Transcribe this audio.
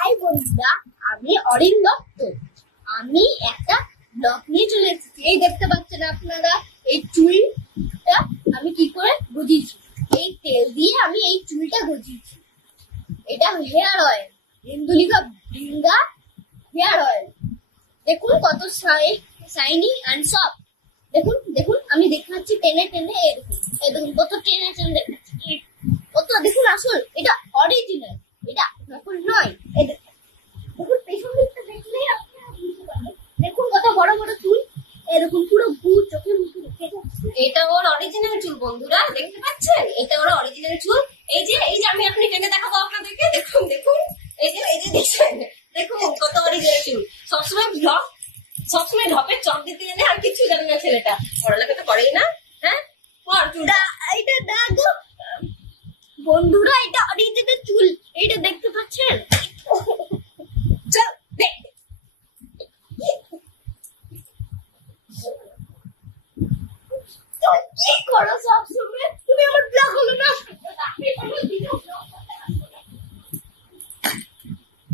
High বন্ধুরা, আমি অরিন দত্ত। আমি একটা ব্লগ নিয়ে চলে এসেছি। এই দেখতে পাচ্ছেন আপনারা, এই চুলটা আমি কি করে গজিয়েছি। এই তেল দিয়ে আমি এই চুলটা গজিয়েছি। এটা হেয়ার অয়েল, ইন্দুলিকা ব্রিঙ্গা হেয়ার অয়েল। দেখুন কত শাইনি অ্যান্ড সফট। দেখুন দেখুন, আমি দেখাচ্ছি টেনে টেনে। এই দেখুন কত টেনে টেনে দেখাচ্ছি। কত দেখুন, আসল এটা অরিজিনাল, এটা নকল নয়। দেখুন পেছন দিকটা দেখলেই আপনারা বুঝতে পারবেন। দেখুন কত বড় বড় চুল, এরকম পুরো ভূত চোখের মুখে রেখে যাচ্ছে। এটা ওর অরিজিনাল চুল বন্ধুরা, দেখতে পাচ্ছেন? এটা ওর অরিজিনাল চুল। এই যে আমি এখন টেনে দেখাবো আপনাদেরকে। দেখুন দেখুন, এই যে দেখছেন, দেখুন কত অরিজিনাল চুল। সবসময় ঢপের চক দিতে জানে, আর কিছু জানে না ছেলেটা। পড়ালেখা তো করেই না। হ্যাঁ, পর চুলটা। এটা দেখো বন্ধুরা, এটা অরিজিনাল চুল, এটা দেখতে পাচ্ছেন? চল দেখ। কি করো সবসময়? তুমি আমার ব্লগ হলো না।